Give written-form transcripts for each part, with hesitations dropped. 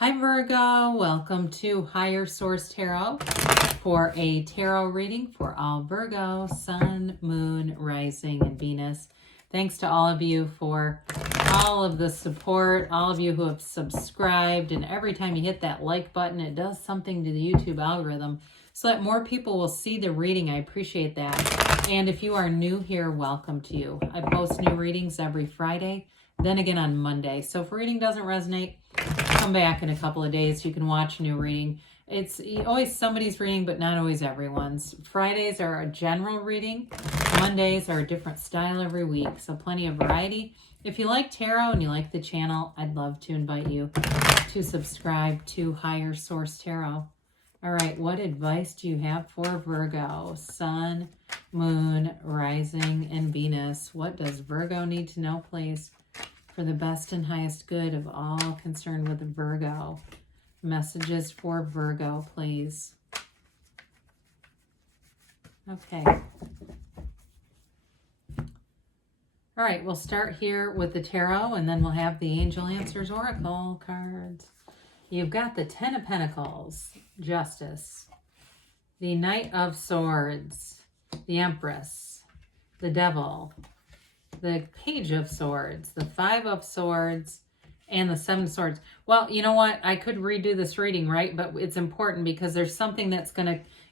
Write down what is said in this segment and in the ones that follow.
Hi Virgo, welcome to Higher Source Tarot for a tarot reading for all Virgo, Sun, Moon, Rising, and Venus. Thanks to all of you for all of the support, all of you who have subscribed, and every time you hit that like button, it does something to the YouTube algorithm so that more people will see the reading. I appreciate that. And if you are new here, welcome to you. I post new readings every Friday, then again on Monday. So if reading doesn't resonate, come back in a couple of days. You can watch a new reading. It's always somebody's reading, but not always everyone's. Fridays are a general reading. Mondays are a different style every week, so plenty of variety. If you like tarot and you like the channel, I'd love to invite you to subscribe to Higher Source Tarot. All right, what advice do you have for Virgo? Sun, Moon, Rising, and Venus. What does Virgo need to know, please, for the best and highest good of all concerned with Virgo? Messages for Virgo, please. Okay. All right, we'll start here with the tarot, and then we'll have the Angel Answers Oracle cards. You've got the Ten of Pentacles, Justice, the Knight of Swords, the Empress, the Devil, the Page of Swords, the Five of Swords, and the Seven of Swords. Well, you know what? I could redo this reading, right? But it's important because there's something that's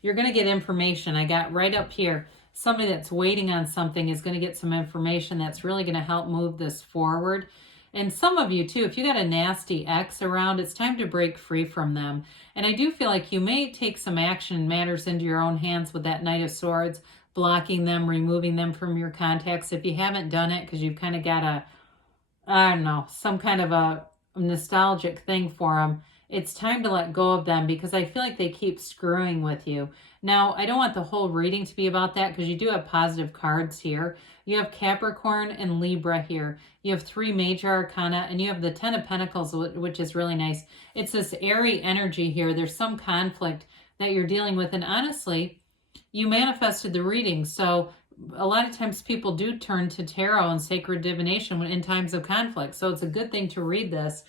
you're going to get information. I got right up here. Somebody that's waiting on something is going to get some information that's really going to help move this forward. And some of you too, if you got a nasty ex around, it's time to break free from them. And I do feel like you may take some action matters into your own hands with that Knight of Swords, blocking them, removing them from your contacts. If you haven't done it because you've kind of got I don't know, some kind of a nostalgic thing for them, it's time to let go of them because I feel like they keep screwing with you. Now, I don't want the whole reading to be about that because you do have positive cards here. You have Capricorn and Libra here. You have 3 major arcana, and you have the Ten of Pentacles, which is really nice. It's this airy energy here. There's some conflict that you're dealing with, and honestly, you manifested the reading. So a lot of times people do turn to tarot and sacred divination in times of conflict. So it's a good thing to read this.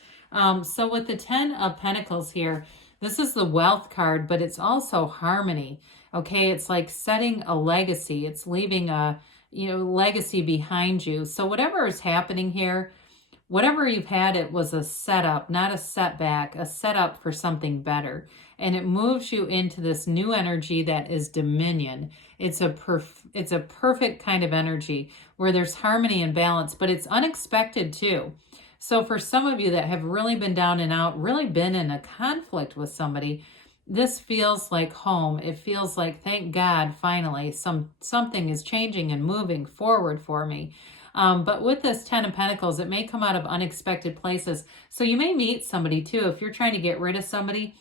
So with the Ten of Pentacles here, this is the wealth card, but it's also harmony. Okay, it's like setting a legacy. It's leaving a legacy behind you. So whatever is happening here, whatever you've had, it was a setup, not a setback, a setup for something better. And it moves you into this new energy that is dominion. It's a perfect kind of energy where there's harmony and balance, but it's unexpected too. So for some of you that have really been down and out, really been in a conflict with somebody, this feels like home. It feels like, thank God, finally, something is changing and moving forward for me. But with this Ten of Pentacles, it may come out of unexpected places. So you may meet somebody too. If you're trying to get rid of somebody,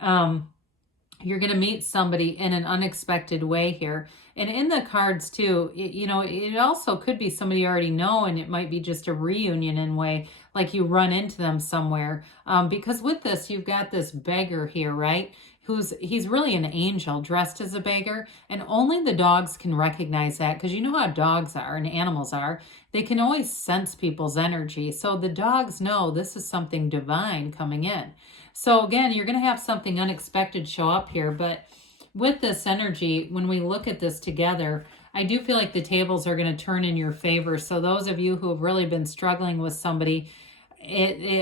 you're going to meet somebody in an unexpected way here. And in the cards too, it also could be somebody you already know, and it might be just a reunion in a way, like you run into them somewhere. Because with this, you've got this beggar here, right? He's really an angel dressed as a beggar, and only the dogs can recognize that, because you know how dogs are and animals are. They can always sense people's energy. So the dogs know this is something divine coming in. So again, you're going to have something unexpected show up here, but with this energy, when we look at this together, I do feel like the tables are going to turn in your favor. So those of you who have really been struggling with somebody,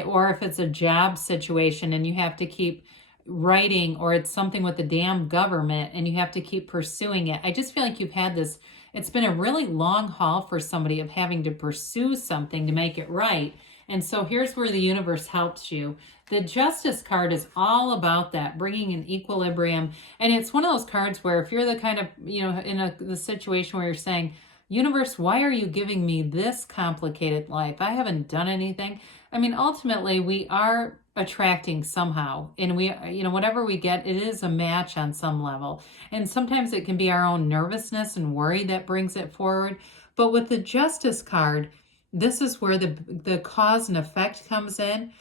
or if it's a job situation and you have to keep writing, or it's something with the damn government and you have to keep pursuing it, I just feel like you've had this, it's been a really long haul for somebody of having to pursue something to make it right. And so here's where the universe helps you. The Justice card is all about that, bringing an equilibrium. And it's one of those cards where if you're the kind of, in the situation where you're saying, universe, why are you giving me this complicated life? I haven't done anything. I mean, ultimately, we are attracting somehow. And we, whatever we get, it is a match on some level. And sometimes it can be our own nervousness and worry that brings it forward. But with the Justice card, this is where the cause and effect comes in.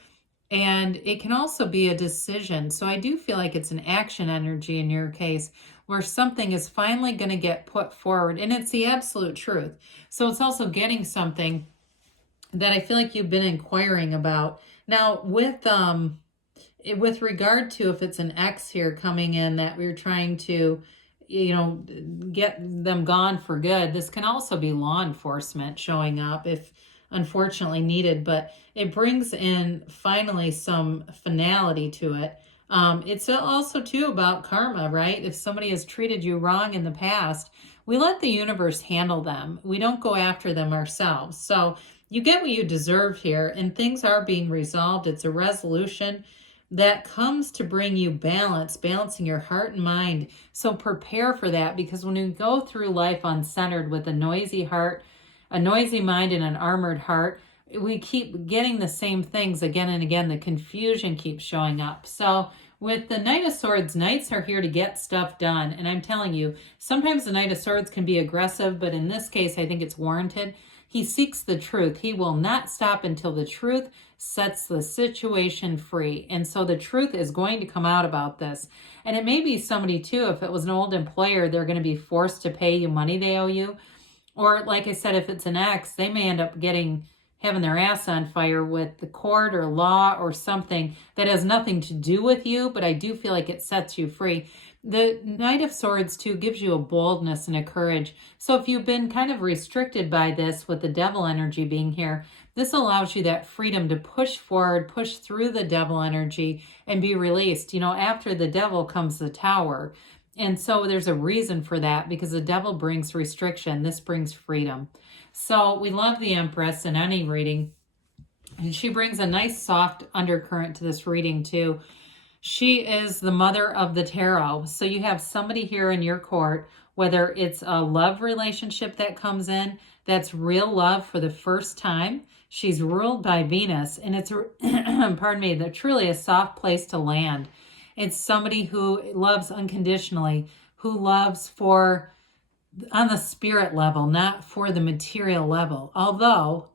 And it can also be a decision. So I do feel like it's an action energy in your case, where something is finally going to get put forward. And it's the absolute truth. So it's also getting something that I feel like you've been inquiring about. Now with with regard to if it's an ex here coming in that we're trying to, you know, get them gone for good, this can also be law enforcement showing up if unfortunately needed, but it brings in finally some finality to it. It's also too about karma, right? If somebody has treated you wrong in the past, we let the universe handle them. We don't go after them ourselves. So you get what you deserve here, and things are being resolved. It's a resolution that comes to bring you balance, balancing your heart and mind. So prepare for that, because when you go through life uncentered with a noisy heart, a noisy mind, and an armored heart, we keep getting the same things again and again. The confusion keeps showing up. So with the Knight of Swords, Knights are here to get stuff done. And I'm telling you, sometimes the Knight of Swords can be aggressive, but in this case, I think it's warranted. He seeks the truth. He will not stop until the truth sets the situation free. And so the truth is going to come out about this. And it may be somebody too, if it was an old employer, they're going to be forced to pay you money they owe you. Or like I said, if it's an ex, they may end up having their ass on fire with the court or law or something that has nothing to do with you, but I do feel like it sets you free. The Knight of Swords too gives you a boldness and a courage. So if you've been kind of restricted by this with the devil energy being here, this allows you that freedom to push forward, push through the devil energy and be released. You know, after the devil comes the tower. And so there's a reason for that, because the devil brings restriction. This brings freedom. So we love the Empress in any reading. And she brings a nice soft undercurrent to this reading too. She is the mother of the tarot. So you have somebody here in your court, whether it's a love relationship that comes in, that's real love for the first time. She's ruled by Venus, and it's, pardon me, truly a soft place to land. It's somebody who loves unconditionally, who loves on the spirit level, not for the material level. Although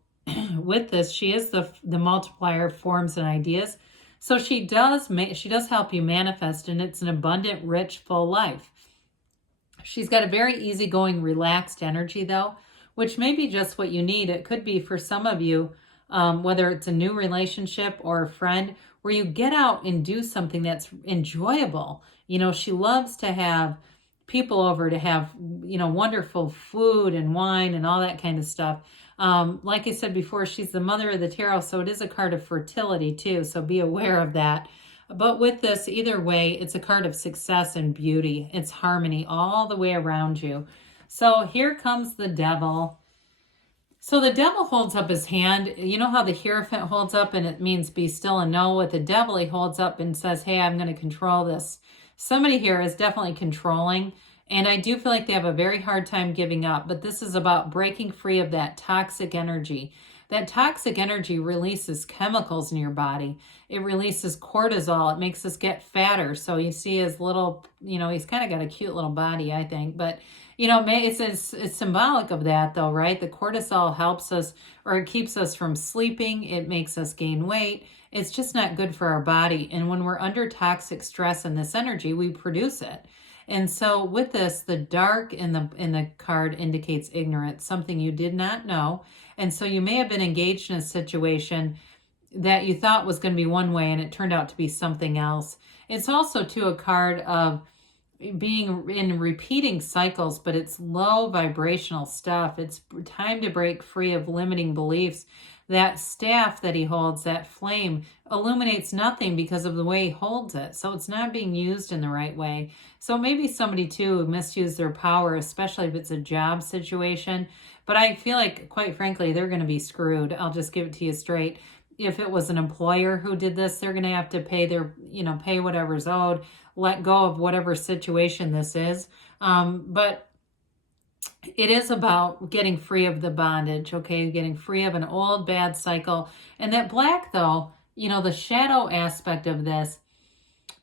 with this, she is the multiplier of forms and ideas. So she does help you manifest, and it's an abundant, rich, full life. She's got a very easygoing, relaxed energy though, which may be just what you need. It could be for some of you, whether it's a new relationship or a friend, where you get out and do something that's enjoyable. You know, she loves to have people over, to have, you know, wonderful food and wine and all that kind of stuff. Like I said before, she's the mother of the tarot, so it is a card of fertility too, so be aware of that. But with this, either way, it's a card of success and beauty. It's harmony all the way around you. So here comes the devil. So the devil holds up his hand. You know how the Hierophant holds up and it means be still and know? With the devil, he holds up and says, hey, I'm going to control this. Somebody here is definitely controlling, and I do feel like they have a very hard time giving up, but this is about breaking free of that toxic energy. That toxic energy releases chemicals in your body. It releases cortisol. It makes us get fatter. So you see his little, you know, he's kind of got a cute little body, I think, but you know, it's symbolic of that though, right? The cortisol helps us, or it keeps us from sleeping. It makes us gain weight. It's just not good for our body. And when we're under toxic stress and this energy, we produce it. And so with this, the dark in the card indicates ignorance, something you did not know. And so you may have been engaged in a situation that you thought was going to be one way and it turned out to be something else. It's also too a card of being in repeating cycles, but it's low vibrational stuff. It's time to break free of limiting beliefs. That staff that he holds, that flame, illuminates nothing because of the way he holds it. So it's not being used in the right way. So maybe somebody too misused their power, especially if it's a job situation. But I feel like, quite frankly, they're going to be screwed. I'll just give it to you straight. If it was an employer who did this, they're going to have to pay pay whatever's owed, let go of whatever situation this is. But it is about getting free of the bondage, okay? Getting free of an old bad cycle. And that black, though, you know, the shadow aspect of this,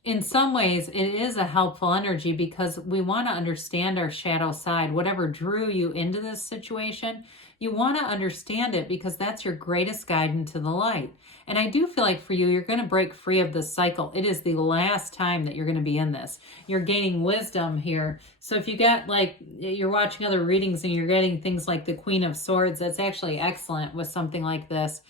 in some ways, it is a helpful energy because we want to understand our shadow side. Whatever drew you into this situation, you want to understand it because that's your greatest guide into the light. And I do feel like for you, you're going to break free of this cycle. It is the last time that you're going to be in this. You're gaining wisdom here. So if you got you're watching other readings and you're getting things like the Queen of Swords, that's actually excellent with something like this.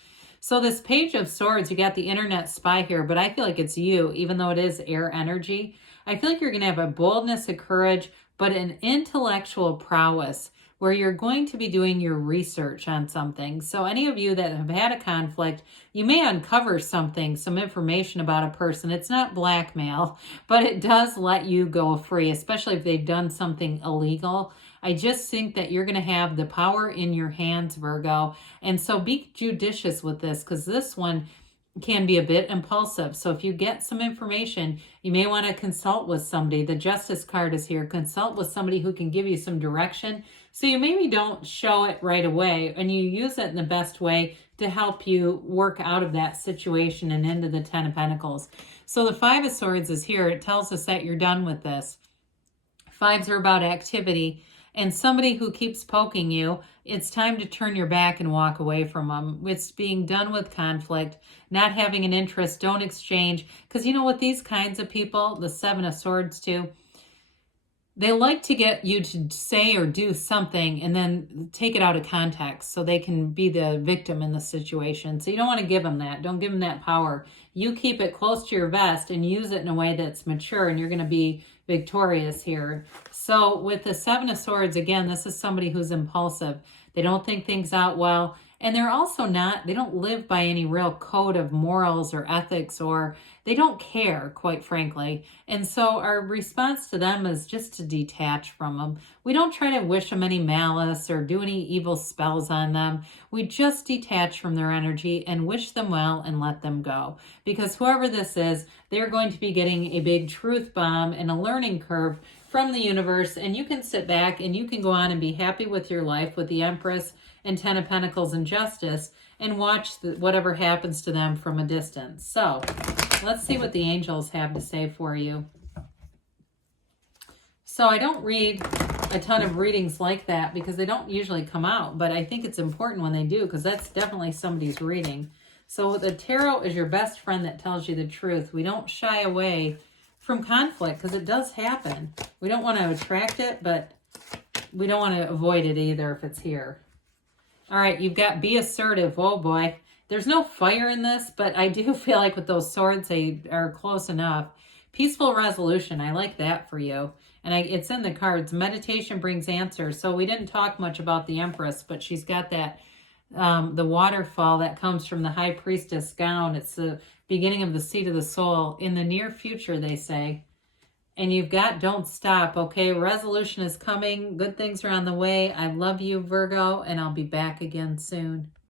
So this Page of Swords, you got the internet spy here, but I feel like it's you, even though it is air energy. I feel like you're going to have a boldness, a courage, but an intellectual prowess where you're going to be doing your research on something. So any of you that have had a conflict, you may uncover something, some information about a person. It's not blackmail, but it does let you go free, especially if they've done something illegal. I just think that you're going to have the power in your hands, Virgo. And so be judicious with this, because this one can be a bit impulsive. So if you get some information, you may want to consult with somebody. The Justice card is here. Consult with somebody who can give you some direction. So you maybe don't show it right away, and you use it in the best way to help you work out of that situation and into the Ten of Pentacles. So the Five of Swords is here. It tells us that you're done with this. Fives are about activity. And somebody who keeps poking you, it's time to turn your back and walk away from them. It's being done with conflict, not having an interest, don't exchange. Because you know what, these kinds of people, the Seven of Swords too, they like to get you to say or do something and then take it out of context so they can be the victim in the situation. So you don't want to give them that. Don't give them that power. You keep it close to your vest and use it in a way that's mature, and you're going to be victorious here. So with the Seven of Swords, again, this is somebody who's impulsive. They don't think things out well. And they're also not, they don't live by any real code of morals or ethics, or they don't care, quite frankly. And so our response to them is just to detach from them. We don't try to wish them any malice or do any evil spells on them. We just detach from their energy and wish them well and let them go. Because whoever this is, they're going to be getting a big truth bomb and a learning curve from the universe, and you can sit back and you can go on and be happy with your life with the Empress and Ten of Pentacles and Justice, and watch whatever happens to them from a distance. So let's see what the angels have to say for you. So I don't read a ton of readings like that because they don't usually come out, but I think it's important when they do, because that's definitely somebody's reading. So the tarot is your best friend that tells you the truth. We don't shy away from conflict because it does happen. We don't want to attract it, but we don't want to avoid it either if it's here. All right, you've got be assertive. Oh boy. There's no fire in this, but I do feel like with those swords, they are close enough. Peaceful resolution. I like that for you. And it's in the cards. Meditation brings answers. So we didn't talk much about the Empress, but she's got that, the waterfall that comes from the High Priestess gown. It's the beginning of the seat of the soul. In the near future, they say. And you've got don't stop, okay? Resolution is coming. Good things are on the way. I love you, Virgo, and I'll be back again soon.